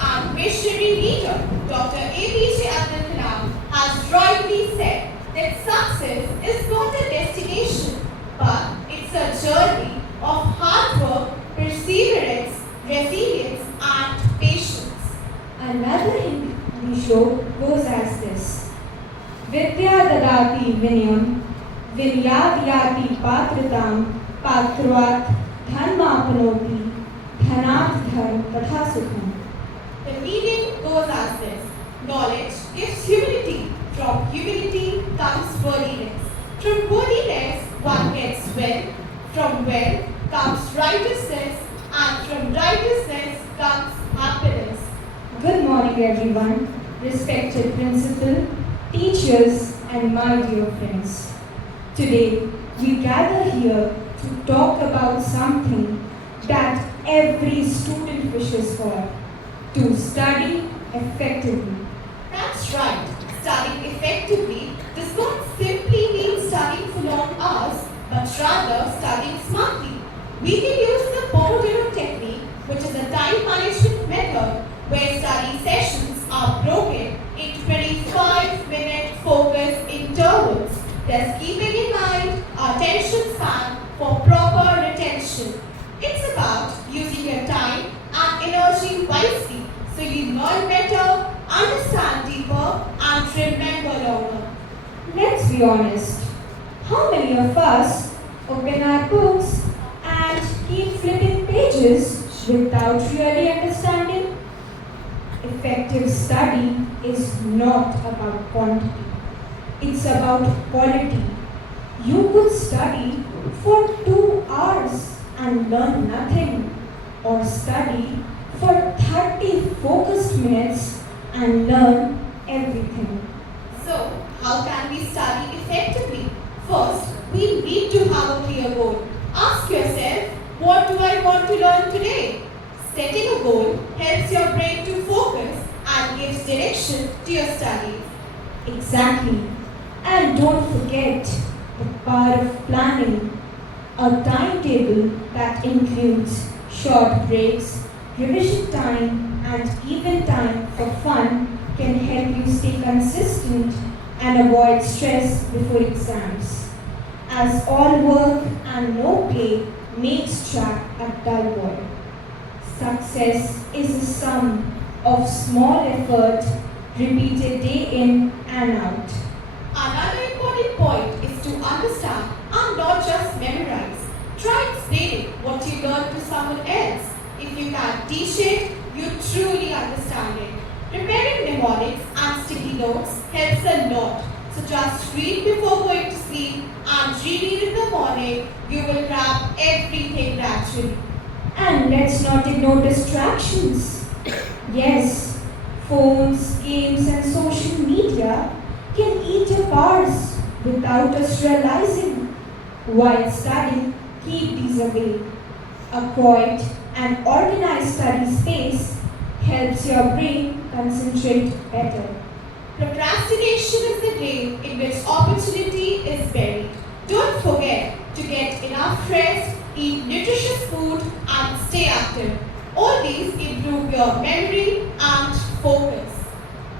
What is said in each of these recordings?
and visionary leader, Dr. APJ Abdul Kalam, has rightly said that success is not a destination, but it's a journey of hard work, perseverance, resilience, and patience. Another Hindi show goes as this. Vidya dadati vinayam, vinyadyati patratam, patrat dhanmapnoti, dhanat dharm tatha sukham. The meaning goes as this. Knowledge gives humility. From humility comes worthiness. From worthiness one gets wealth. From wealth comes righteousness. And from righteousness comes happiness. Good morning, everyone, respected principal, teachers, and my dear friends. Today, we gather here to talk about something that every student wishes for, to study effectively. That's right. Studying effectively does not simply mean studying for long hours, but rather studying smartly. We can use the Pomodoro technique, which is a time management method where study sessions are broken into 25-minute focus intervals, thus keeping in mind our attention span for proper retention. It's about using your time and energy wisely so you learn better, understand deeper, and remember longer. Let's be honest. How many of us open our books and keep flipping pages without really understanding? Effective study is not about quantity, it's about quality. You could study for 2 hours and learn nothing, or study for 30 focused minutes and learn everything. So, how can we study effectively? First, we need to have a clear goal. Ask yourself, what do I want to learn today? Setting a goal helps your brain to focus and gives direction to your studies. Exactly. And don't forget the power of planning. A timetable that includes short breaks, revision time, and even time for fun can help you stay consistent and avoid stress before exams. As all work and no play makes track a dull boy. Success is a sum of small effort repeated day in and out. Another important point is to understand and not just memorize. Try explaining what you learned to someone else. If you can teach it, you truly understand it. Preparing mnemonics and sticky notes helps a lot. So just read before going to sleep and reread in the morning. You will grab everything naturally. And let's not ignore distractions. Yes, phones, games, and social media can eat up hours without us realizing. While studying, keep these away. A quiet and organized study space helps your brain concentrate better. Procrastination is the game in which opportunity is buried. Don't forget to get enough rest, eat nutritious food, and stay active. All these improve your memory and focus.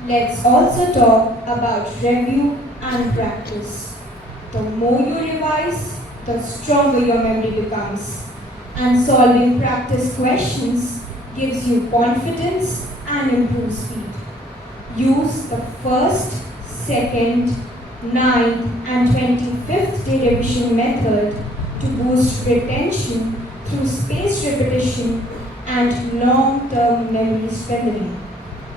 Let's also talk about review and practice. The more you revise, the stronger your memory becomes. And solving practice questions gives you confidence and improves speed. Use the first, second, ninth, and 25th day revision method to boost retention through spaced repetition and long-term memory strengthening.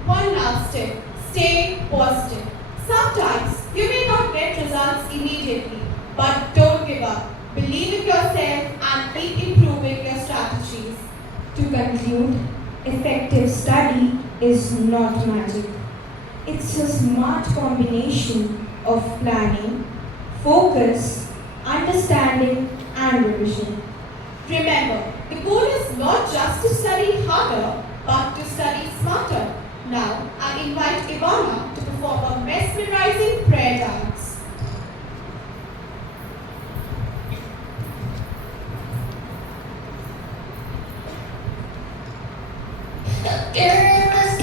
One last tip, stay positive. Sometimes you may not get results immediately, but don't give up. Believe in yourself and keep improving your strategies. To conclude, effective study is not magic. It's a smart combination of planning, focus, understanding, and revision. Remember, the goal is not just to study harder, but to study smarter. Now, I invite Ivana to perform a mesmerizing prayer dance. Give us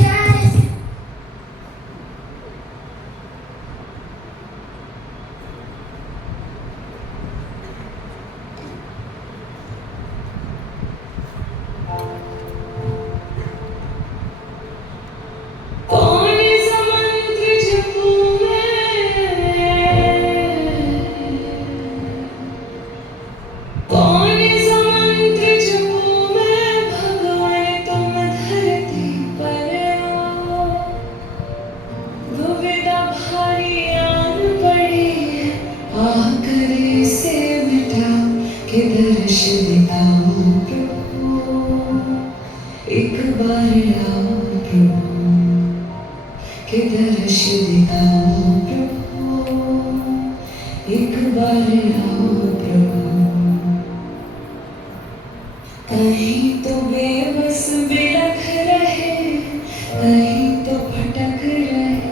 बार आओ प्रभु के दर्श दिखाओ प्रभु, एक बार आओ प्रभु। कहीं तो बेबस बिलख रहे, कहीं तो भटक रहे,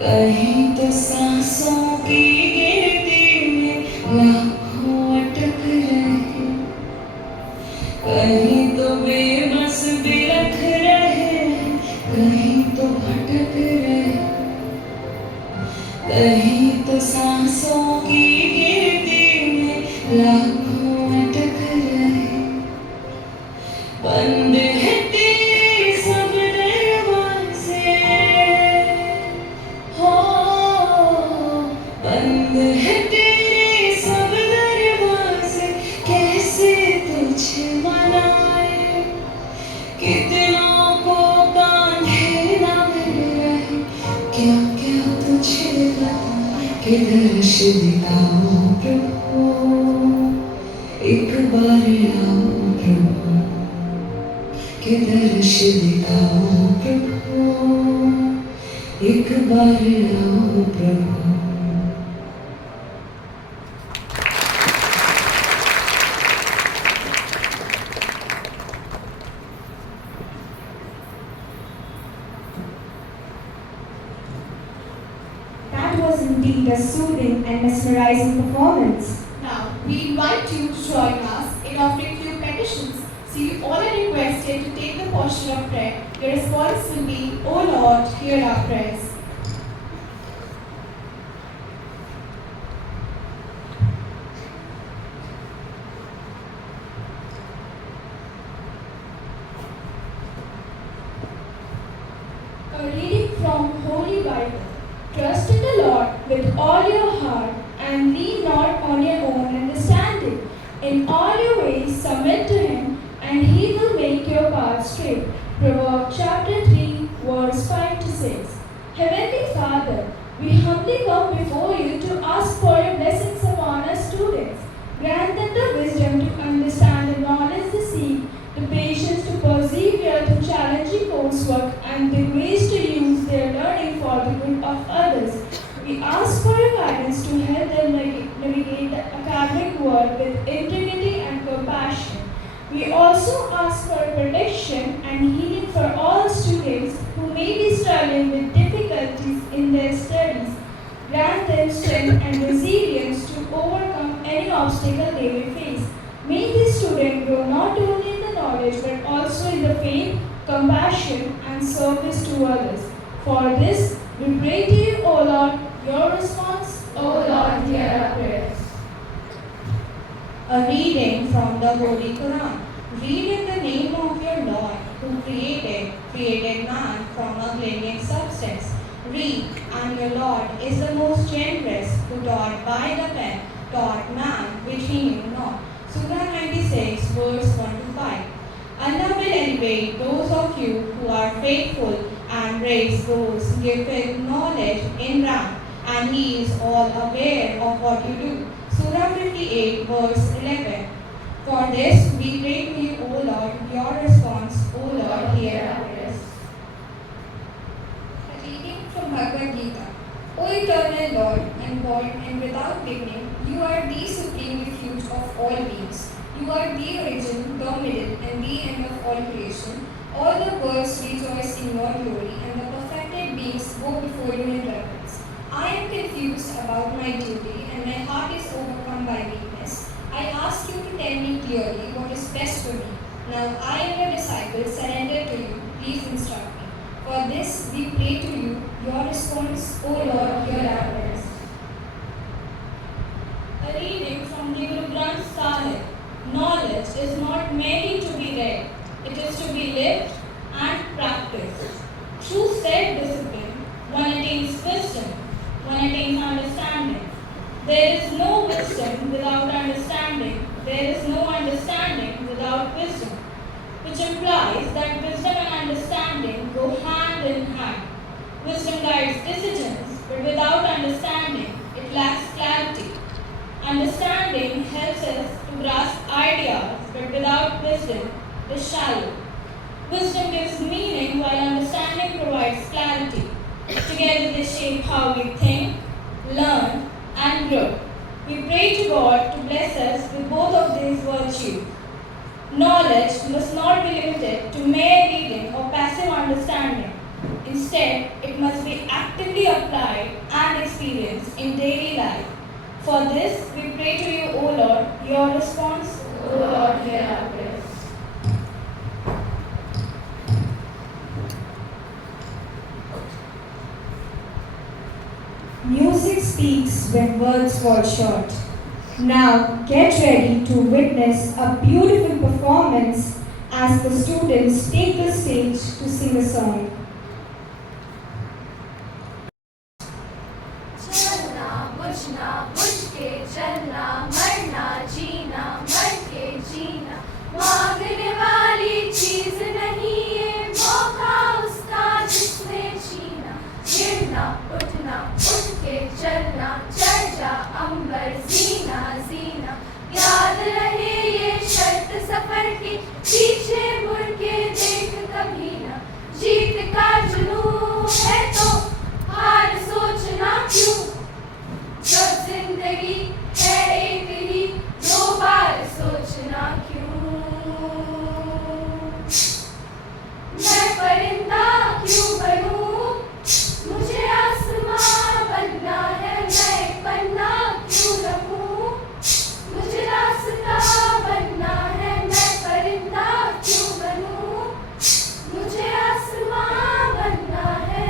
कहीं तो सांसों की गिनती में लाखों अटक रहे, कहीं तो बेबस बिलख रहे, कहीं तो भटक रहे, कहीं तो सांसों की गिनती में लाखों अटक रहे। बंद है तेरे सब दरवाजे, हो बंद है तेरे सब दरवाजे, कैसे तुझे मनाए, कितनों को कांधे ना मिल रहे, क्या क्या तुझे बताए, कि दर्श दिखाओ प्रभु, एक बार आओ प्रभु, कि दर्श दिखाओ प्रभु, एक बार आओ प्रभु। That was indeed a soothing and mesmerizing performance. Now, we invite you to join us in offering few petitions. See, you all are requested to take the posture of prayer. Your response will be, O Lord, hear our prayers. A reading from Holy Bible. Trust in the Lord with all your heart and lean not on your own understanding. In all your ways submit to Him, and He will make your path straight. Proverbs chapter 3, verse 5 to 6. Heavenly Father, we humbly come before you to ask for your blessings upon our students. Grant them the wisdom to understand the knowledge they seek, the patience to persevere through challenging coursework, and the grace to use their learning for the good of others. We ask for your guidance to help them navigate the academic world with integrity and compassion. We also ask for protection and healing for all students who may be struggling with difficulties in their studies. Grant them strength and resilience to overcome any obstacle they may face. May these students grow not only in the knowledge but also in the faith, compassion, and service to others. For this, we pray to you, O Lord. Your response, O Lord, hear our prayers. A reading from the Holy Quran. Read in the name of your Lord, who created man from a clinging substance. Read, and your Lord is the most generous, who taught by the pen, taught man which he knew not. Surah 96, verse 1 to 5. Allah will elevate those of you who are faithful and raise those who give knowledge in rank, and He is all aware of what you do. Surah 58, verse 11. For this we pray to you, O Lord, your response, O Lord, hear our prayers. A reading from Bhagavad Gita. O eternal Lord and God and without beginning, you are the supreme refuge of all beings. You are the origin, the middle, and the end of all creation. All the worlds rejoice in your glory, and the perfected beings go before you in reverence. I am confused about my duty, and my heart is overcome by weakness. I ask you to tell me clearly what is best for me. Now I am your disciple, surrender to you. Please instruct me. For this we pray to you. Your response, O Lord, hear our prayers. A reading from the Guru Granth Sahib. Knowledge is not merely to be read, it is to be lived and practiced. Through self-discipline, one attains wisdom, one attains understanding. There is no wisdom without understanding. There is no understanding without wisdom, which implies that wisdom and understanding go hand in hand. Wisdom guides decisions, but without understanding, it lacks clarity. Understanding helps us to grasp ideas, but without wisdom, it is shallow. Wisdom gives meaning while understanding provides clarity. Together they shape how we think, learn, and grow. We pray to God to bless us with both of these virtues. Knowledge must not be limited to mere reading or passive understanding. Instead, it must be actively applied and experienced in daily life. For this, we pray to you, O Lord. Your response, O Lord, hear our prayers. Music speaks when words fall short. Now get ready to witness a beautiful performance as the students take the stage to sing a song. चलना बुझ के चलना मरना जीना मर के जीना मांगने वाली चीज नहीं ये मौका उसका जिसने छीना गिरना उठना उठ के चलना चढ़ जा अंबर जीना जीना याद रहे ये शर्त सफर की पीछे मुड़ के देख कभी ना जीत का जुनून है तो हार सोचना क्यों जब जिंदगी है एक ही दो बार सोचना क्यों मैं परिंदा क्यों बनूं मुझे आसमां बनना है मैं एक पन्ना क्यों रहूं मुझे रास्ता बनना है मैं परिंदा क्यों बनूं मुझे आसमां बनना है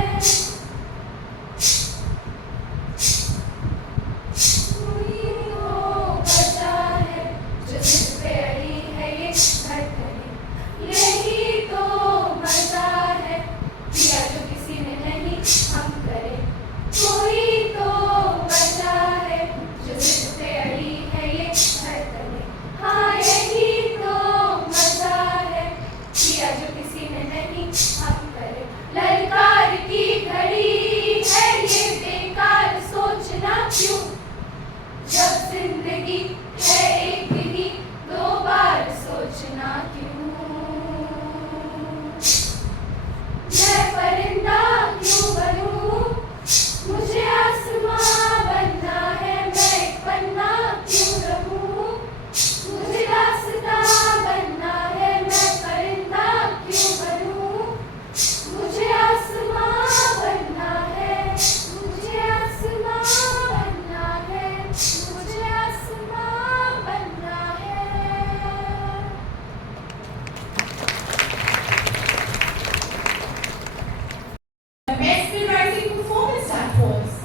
कोई हो बचा है जो सिर पे अड़ी है ये धड़कने यही तो मजा है किया जो किसी ने नहीं हम करे कोई तो बचा है जो सिर पे अड़ी है ये धड़कने हाँ यही तो मजा है किया जो किसी ने नहीं हम करे ललकार की घड़ी है ये बेकार सोचना क्यों जब जिंदगी है एक ही दो बार सोचना क्यों मैं परिंदा क्यों बनूं मुझे आसमां बनना है मैं एक पन्ना क्यों रहूं मुझे रास्ता बनना है मैं परिंदा क्यों बनूं मुझे आसमां बनना है मुझे आसमां बनना है मुझे आसमां बनना है The best memorizing performance at force.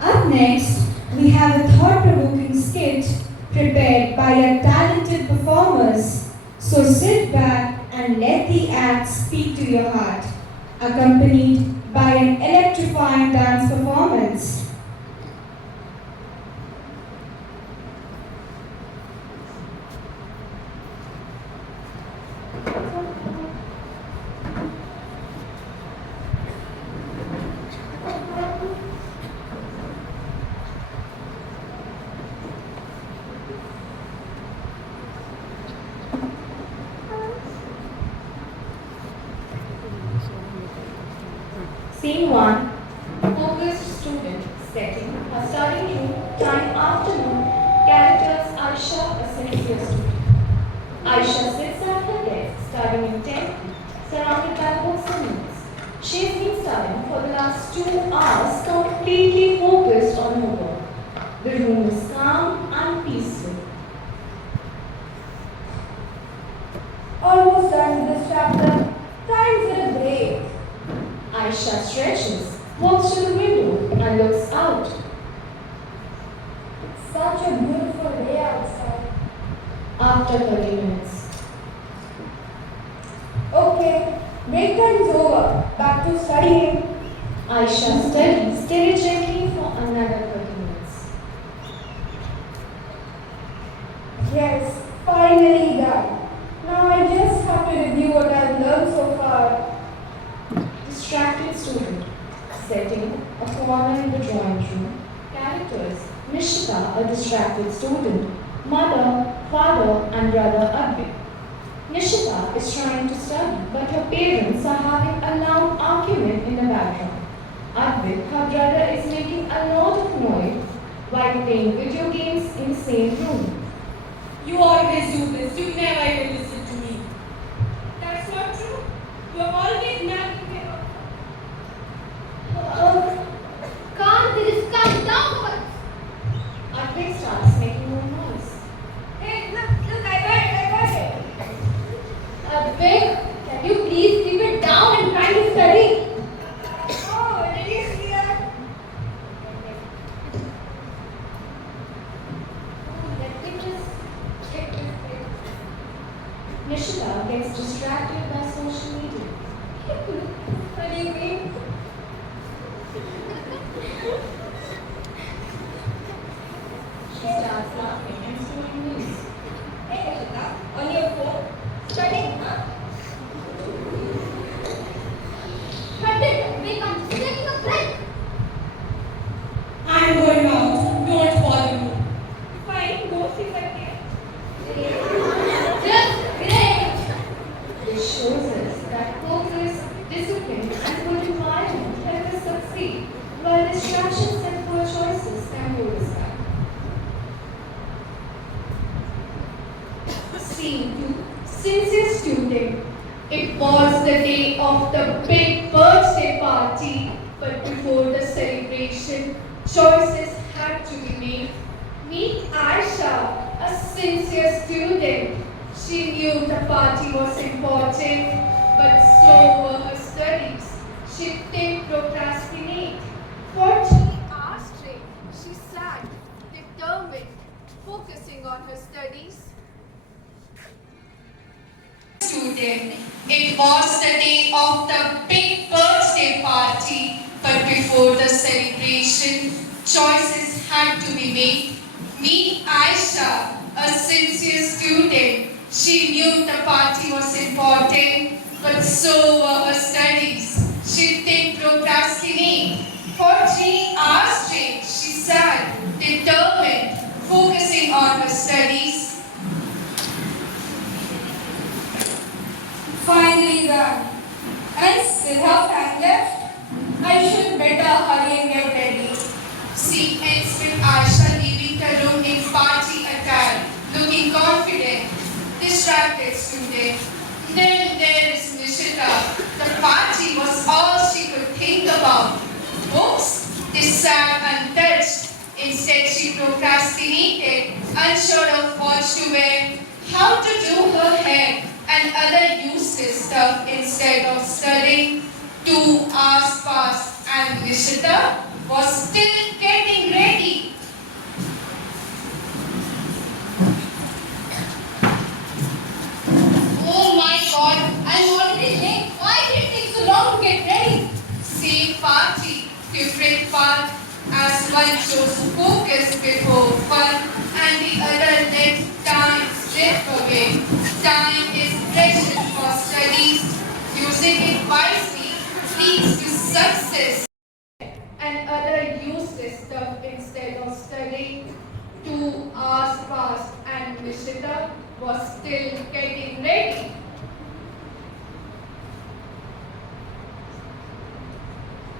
Up next, we have a thought-provoking skit prepared by our talented performers. So sit back and let the act speak to your heart, accompanied by an electrifying dance performance. Scene 1. Focused student setting a study room, time afternoon. Characters Aisha, a sincere student. Aisha sits at her desk, studying intently, surrounded by books and notes. She's been studying for the last 2 hours, completely focused on her work. The room is calm and peaceful. Almost done with this chapter. Time for a break. Aisha stretches, walks to the window, and looks out. It's such a beautiful day outside. After 30 minutes, Okay, break time's over. Back to studying. Aisha studies diligently for another 30 minutes. Yes, finally done. Now I just have to review what I've learned so far. Distracted student, setting a corner in the drawing room. Characters: Nishita, a distracted student, mother, father, and brother Abhi. Nishita is trying to study, but her parents are having a loud argument in the background. Advit, her brother, is making a lot of noise while playing video games in the same room. You always do this. You never even listen to me. That's not true. You're always nagging me. Can't this come downwards? Advit starts making more noise. Hey, look, I got it. Big, can you please keep it down and try to study? Oh, did you see that? Let me just check this thing. Nishita gets distracted by social media. What do you mean? She starts laughing and scrolling news. Hey, Nishita, on your phone, studying, huh? We come taking a break. I'm going out. Don't bother me. Fine, go see if I can. Just great. This shows us that focus, discipline, and good environment help us succeed, while distractions and poor choices can hold us back. Scene 2. Sincere student. It was the day of the big birthday party, but before the celebration, choices had to be made. Meet Aisha, a sincere student. She knew the party was important, but so were her studies. She didn't procrastinate. For 3 hours straight, she sat, determined, focusing on her studies. Student. It was the day of the big birthday party, but before the celebration, choices had to be made. Meet Aisha, a sincere student. She knew the party was important, but so were her studies. She didn't procrastinate. For 3 hours straight, she sat, determined, focusing on her studies. Finally done. I still have time left. I should better hurry and get ready. Scene ends with Aisha leaving the room in party attire, looking confident, distracted student. Then there is Nishita. The party was all she could think about. Books, they sat untouched. Instead, she procrastinated, unsure of what to wear, how to do her hair, and other useless stuff instead of studying. 2 hours passed, and Nishita was still getting ready. Oh my god, I'm already late. Why did it take so long to get ready? Same party, different path, as one chose focus before fun, and the other let time slip away. Time is precious for studies. Using it wisely leads to success. And other useless stuff instead of studying. 2 hours passed, and Nishita was still getting ready.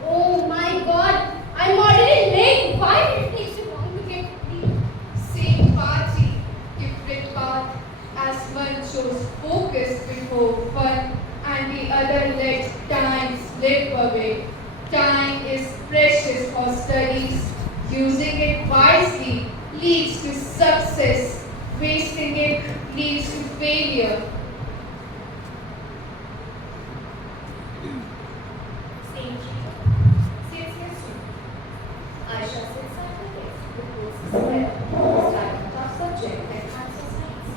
Oh my god, I'm already late. Why did it take so long to get ready? Same party, different path, as one chose focus before fun, and the other let time slip away. Time is precious for studies. Using it wisely leads to success. Wasting it leads to failure. Same teacher. Sincere student. Aisha sits at the desk with books square, studying tough subject like maths or science.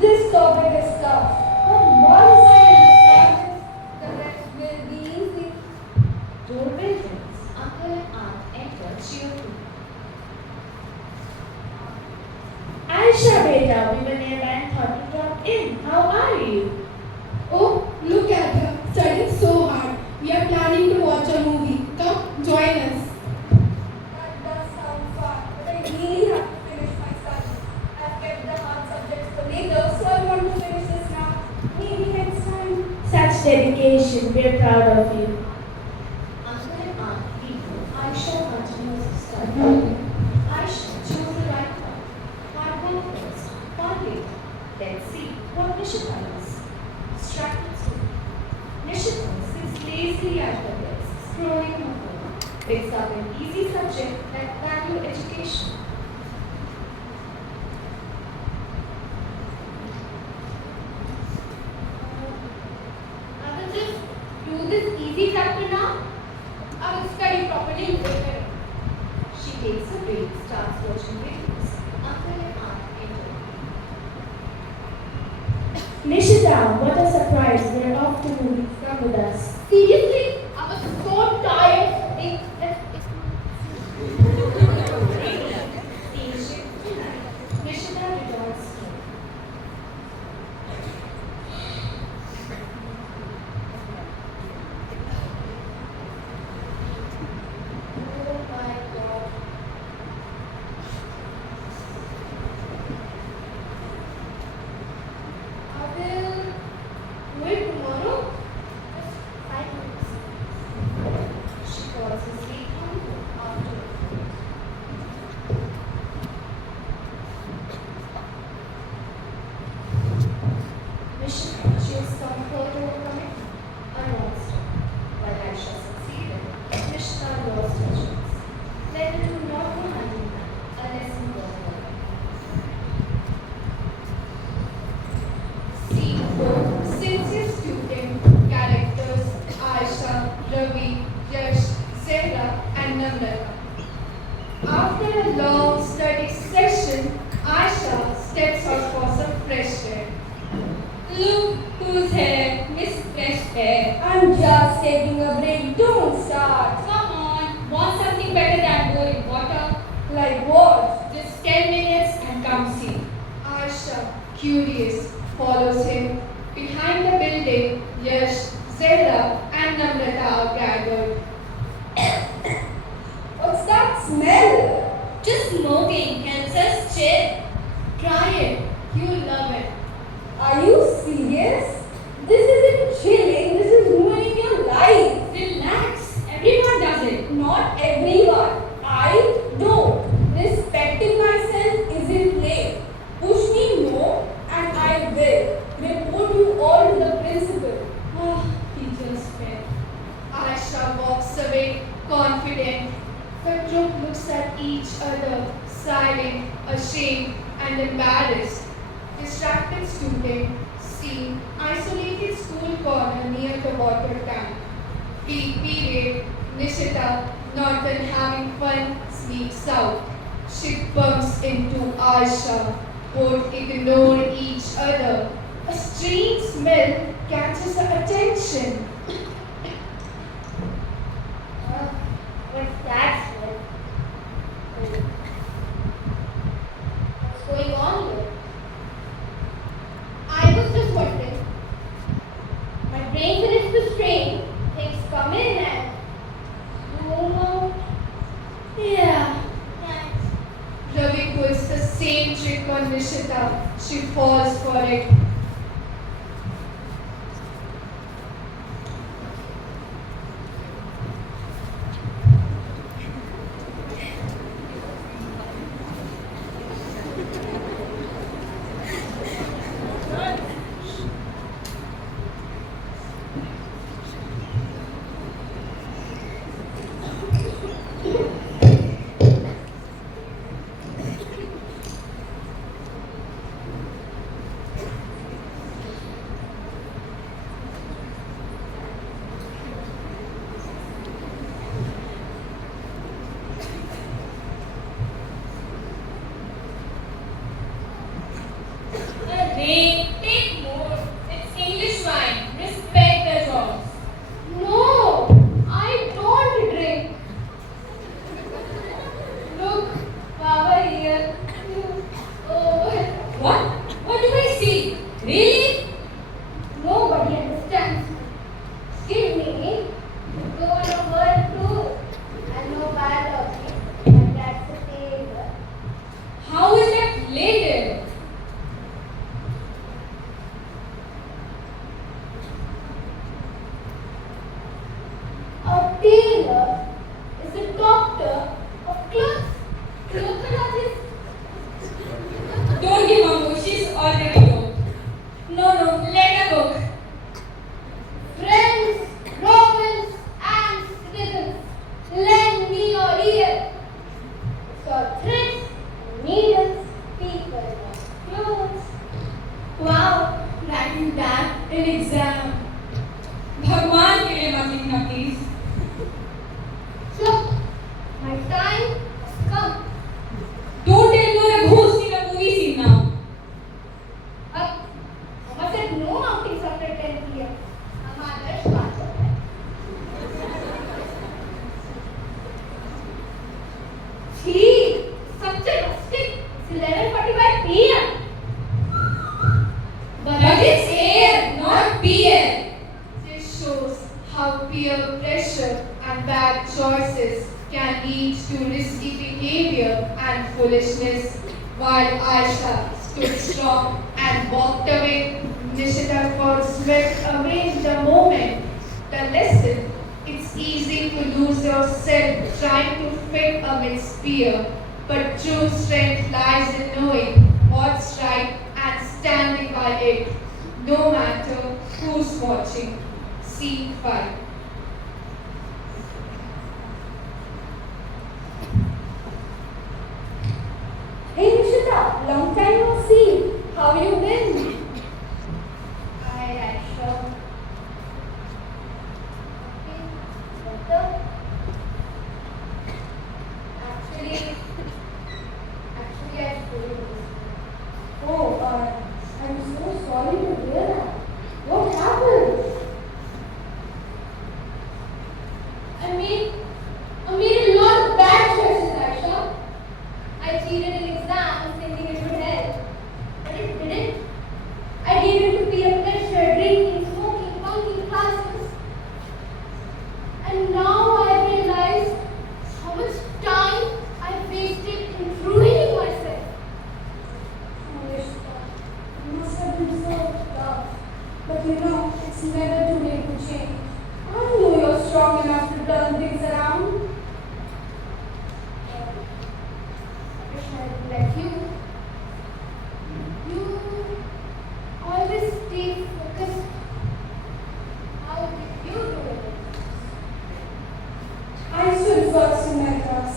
This topic is tough, but once I understand it, the rest will be easy. Doorbell rings. Uncle and aunt enter cheerfully. Aisha beta, we were nearby and thought to such dedication. We're proud of you. Uncle and Aunt Neetu, Aisha continues to study. Aisha, choose the right one. Hard work first, fun later. Let's see what Nishita does. Distracted student. Nishita sits lazily at her desk, scrolling her phone. Picks up an easy subject like value education. I will just do this easy chapter now. I will study properly later. She takes a break, starts watching videos. Uncle and Aunt enter. Nishita, what a surprise. We're off to movie. Come with us. Seriously, I was so tired. Nishita rejoins. Oh my God. I will do it tomorrow. Just 5 minutes. She falls asleep on the book after a few. Nishita shows comfort overcome it, a non-stop. While Aisha succeeded, Nishita lost her chance. Let her do not go hand in hand, a lesson worth learning. See both sincere student characters Aisha, Ravi, Yash, Zehra and Namrata. After a long study session, Aisha steps out for some fresh air. Look who's here, Miss Fresh Air. I'm just taking a break. Don't start. Come on, want something better than boring water? Like what? Just 10 minutes and come see. Aisha, curious, follows him. Behind the building, Yash, Zehra and Namrata are gathered. What's that smell? Just smoking helps us chill. Try it, you'll love it. Are you serious? This isn't chilling. This is ruining your life. Relax, everyone does it. Not everyone. I don't. Respecting myself is in play. Push me no, and I will report you all to the principal. Ah, teacher's pet. Aisha walks away, confident. The group looks at each other, silent, ashamed, and embarrassed. Distracted student, seen isolated school corner near the water tank. Period. Nishita, not done having fun, sneaks out. She bumps into Aisha. Both ignore each other. A strange smell catches her attention. What's that smell? What's going on here? I was just wondering. My brain finished the strain. Things come in and zoom out. Yeah, thanks. Ravi pulls the same trick on Nishita. She falls for it. tailor is a doctor of clothes. Clothologist. Don't give her more, she's already gone. No, let her cook. Friends, Romans, and citizens, lend me your ear. For threads, needles, people, clothes. Wow, writing that in exam. भगवान के लिए मत लिखना please. Look, my time has come. Don't tell me you're a ghost in a movie scene now. Mama said no outings after 10 p.m. Mama आदर्श बात है. Gee, such a rustic. It's 11:45 p.m. But it's air, not beer. This shows how peer pressure and bad choices can lead to risky behavior and foolishness. While Aisha stood strong and walked away, Nishita was swept away in the moment. The lesson: it's easy to lose yourself trying to fit amidst fear, but true strength lies in knowing what's right and standing by it, no matter who's watching. Scene 5. Hey Nishita, long time no see. How you been? Hi Aisha. Better? Actually I feel this. Oh, I'm so sorry to hear that. What happened? I made a lot of bad choices, Aisha. I cheated in exams thinking it would help, but it didn't. I gave in to peer pressure, drinking, smoking, bunking classes. And now I realize how much time I wasted in ruining myself. Anushka, you must have been so tough. But you know, it's never too late to change. I know you're strong enough to turn things around. I wish I had let you. You always stay focused. How did you do it? I stood first in my class.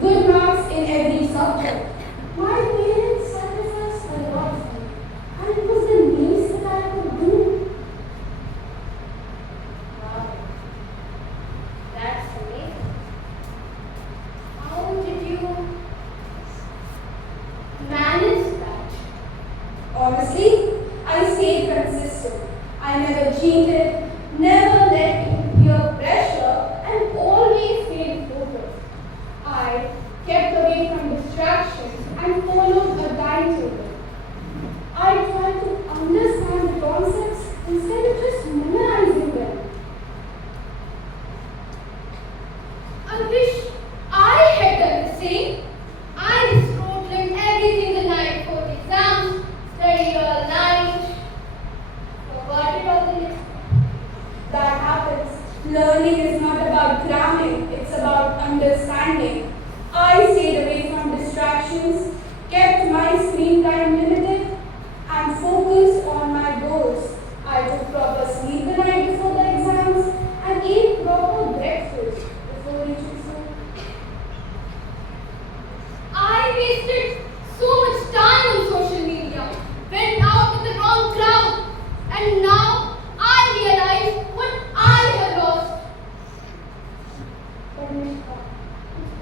Good marks in every subject. My parents sacrificed a lot for me, and it was the least that I could do. Wow, that's amazing. How did you manage that? Honestly, I stayed consistent. I never cheated, never let in peer pressure, and always stayed focused. I kept away from distractions and followed a timetable. I tried to understand the concepts instead of just memorizing them. I wish I had done the same. I just wrote like everything the night before the exams, studied all night, forgot it all the next day. That happens. Learning is not about cramming, it's about understanding. I stayed away from distractions, kept my screen time limited, and focused on my goals. I took proper sleep the night before the exams and ate proper breakfast before reaching school. I wasted so much time on social media, went out with the wrong crowd, and now I realize what I have lost. But Nishka, it's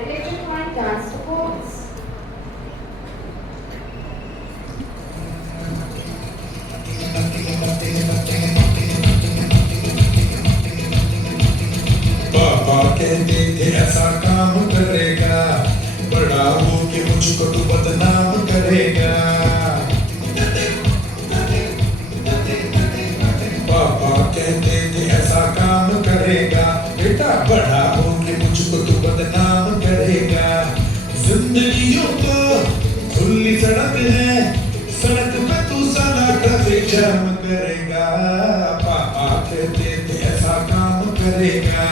and electrifying dance performance. पापा कहते थे ऐसा काम करेगा, बड़ा होके मुझको तू बदनाम करेगा। पापा कहते थे ऐसा काम करेगा, बेटा बड़ा होके मुझको तू बदनाम करेगा। जिंदगियों तो खुली सड़क है, सड़क पे तू साला ट्रैफिक जाम करेगा। पापा कहते थे ऐसा काम करेगा,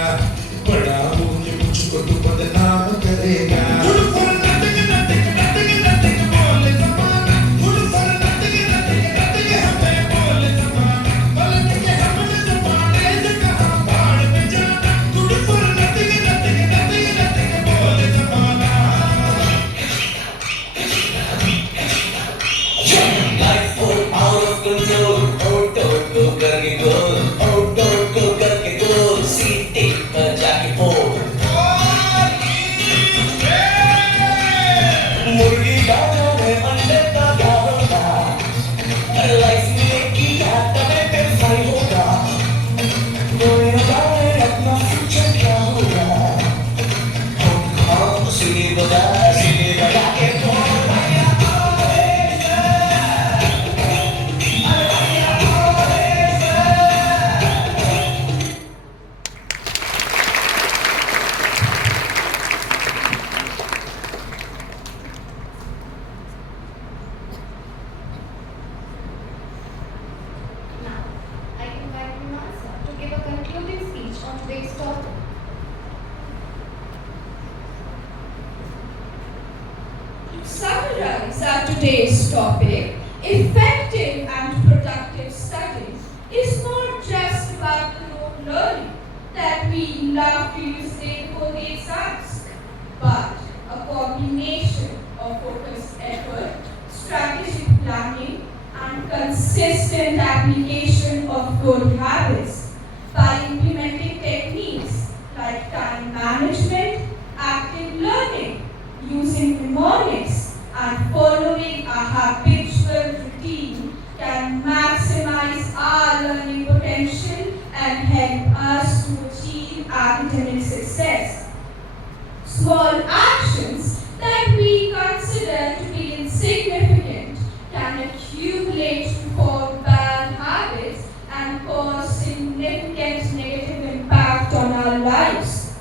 बड़ा होके मुझको तू बदनाम करेगा। Good for nothing, nothing, nothing, nothing, बोले ज़माना। Good for nothing, nothing, nothing, हमें बोले ज़माना। पलट के हमने ज़माने से कहा बाढ़ में जाना। Good for nothing, nothing, nothing, nothing, बोले ज़माना। Life full out of control, go करके गोल, go करके गोल, सीटी पर जाके बोल। मुर्गी गाजर में अंडे का क्या होगा? लाइफ में एक ही हाथ में फिर फाइल होगा। कोई न जाने अपना फ्यूचर क्या होगा। हम सीढ़ी बजा के बोल। Now, I invite Manasa to give a concluding speech on today's topic. To summarize our today's topic, effective and productive study is not just about the rote learning that we love to use day before the exams, but a combination of focused effort, strategic planning, and consistent application of good habits by implementing techniques like time management, active learning, using mnemonics, and following a habitual routine can maximize our learning potential and help us to achieve academic success. Small actions that we consider to be insignificant can accumulate to form bad habits and cause significant negative impact on our lives.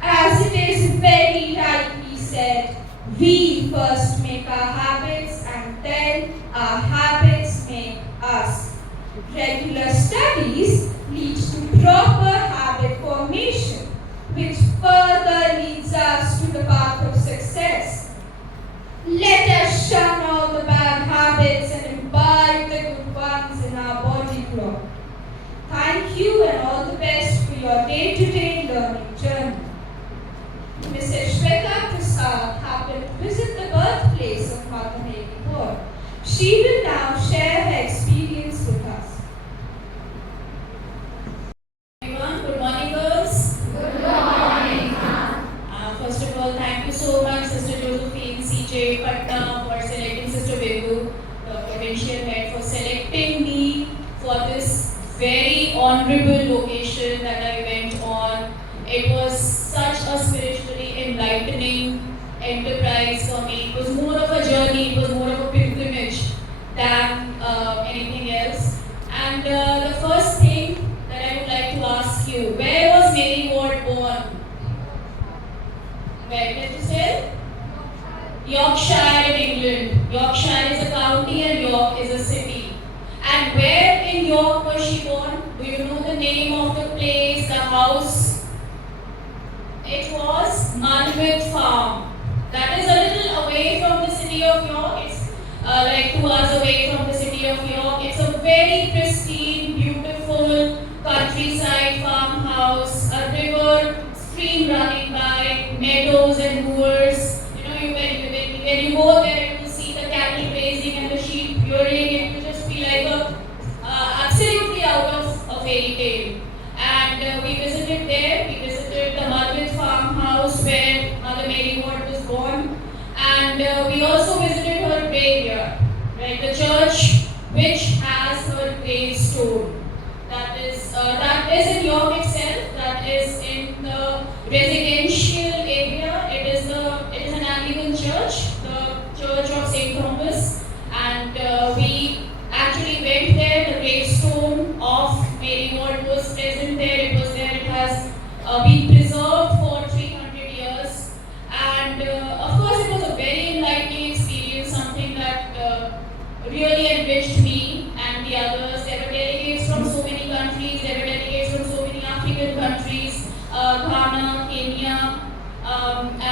As it is very rightly said, we first make our habits and then our habits make us. Regular studies lead to proper habit formation, which further leads us to the path of success. Let us shun all the bad habits and imbibe the good ones in our body clock. Thank you and all the best for your day-to-day learning journey. Mrs. Shweta Prasad happened to visit the birthplace of Mother Mary Ward. She will now share her experience with us. Everyone, good morning, girls. Good morning. First of all, thank you so much, Sister Josephine, CJ Patna, for selecting Sister Vegu, the provincial head, for selecting me for this very honorable location that I went on. It was such a spiritually enlightening enterprise for me. It was more of a journey, it was more of a pilgrimage than anything else. And the first thing that I would like to ask you, where was Mary Ward born? Where? Can you tell? Yorkshire in England. Yorkshire is a county and York is a city. And where in York was she born? Do you know the name of the place, the house? It was Monmouth Farm. That is a little away from the city of York. It's like 2 hours away from the city of York. It's a very pristine, beautiful countryside farmhouse, a river, stream running by, meadows and moors. You know, when you go there, you will see the cattle grazing and the sheep rearing. It will just be like absolutely out of a fairy tale. And we visited there. We visited the Monmouth farmhouse where Mother Mary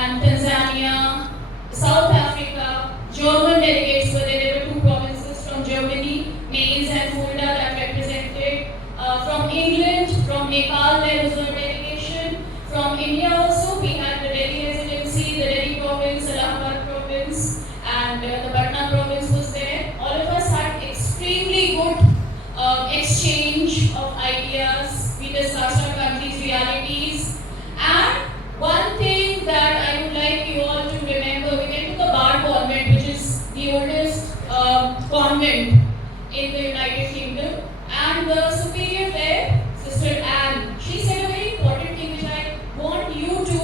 and Tanzania, South Africa, German delegates were there. There were 2 provinces from Germany, Mainz and Fulda, that represented. From England, from Nepal, there was a delegation. From India also, we had the Delhi Residency, the Delhi province, Allahabad province, and the Patna province was there. All of us had extremely good exchange of ideas. We discussed our country's realities. And one thing that I would like you all to remember, we went to the Bar Convent, which is the oldest convent in the United Kingdom. And the superior there, Sister Anne, she said a very important thing which I want you to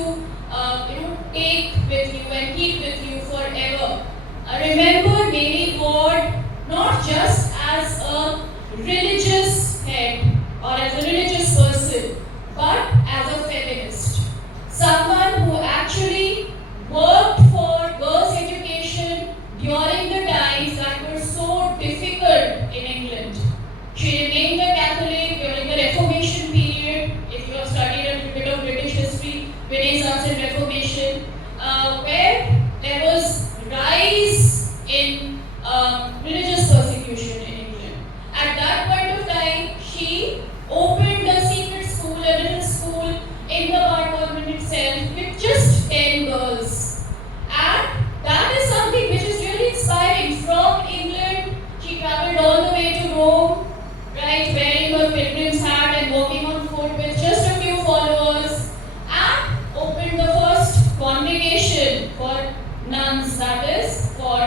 take with you and keep with you forever. Remember Mary Ward not just as a religious head or as a religious person, but as a feminist. Someone who actually worked for girls' education during the times that were so difficult in England. She remained a Catholic during the Reformation period. If you have studied a little bit of British history, Renaissance and Reformation, where there was rise in religious persecution in England. At that point of time, she opened a secret school, a little school in the Bar Convent itself with just 10 girls. And that is something which is really inspiring. From England, she traveled all the way to Rome, right, wearing her pilgrim's hat and walking on foot with just a few followers, and opened the first congregation for nuns, that is, for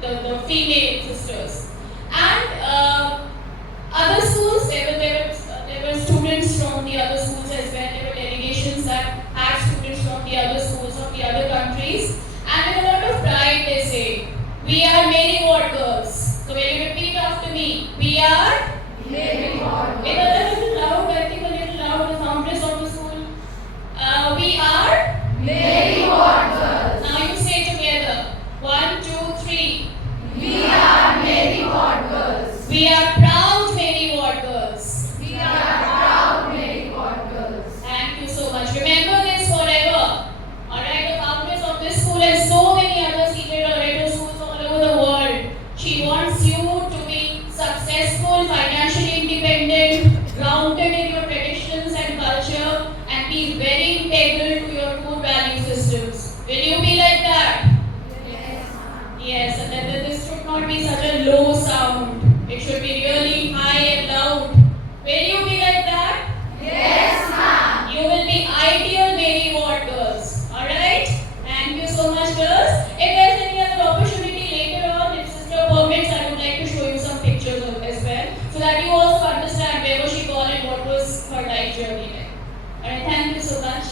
the female sisters. And other schools, there were students from the other schools as well. There were delegations that had students from the other schools of the other countries. And with a lot of pride they say, we are Mary Ward girls. So when you repeat after me, we are Mary Ward girls. It was a little loud, I think a little loud, the foundress of the school. We are Mary Ward girls. Now you say together. 1, 2, 3. We are Mary Ward girls. We are proud Mary Ward girls. We are proud Mary Ward girls. Thank you so much. Remember this forever. Alright, the foundress of this school and so many other seated orator schools all over the world. She wants you to be successful, financially independent, grounded in your traditions and culture, and be very integral to your core value systems. Will you be like that? Yes, and then this should not be such a low sound. It should be really high and loud. Will you be like that? Yes, ma'am. You will be ideal Mary Ward girls. Alright? Thank you so much, girls. If there's any other opportunity later on, if sister permits, I would like to show you some pictures as well, so that you also understand where was she born and what was her life journey like. Alright, thank you so much.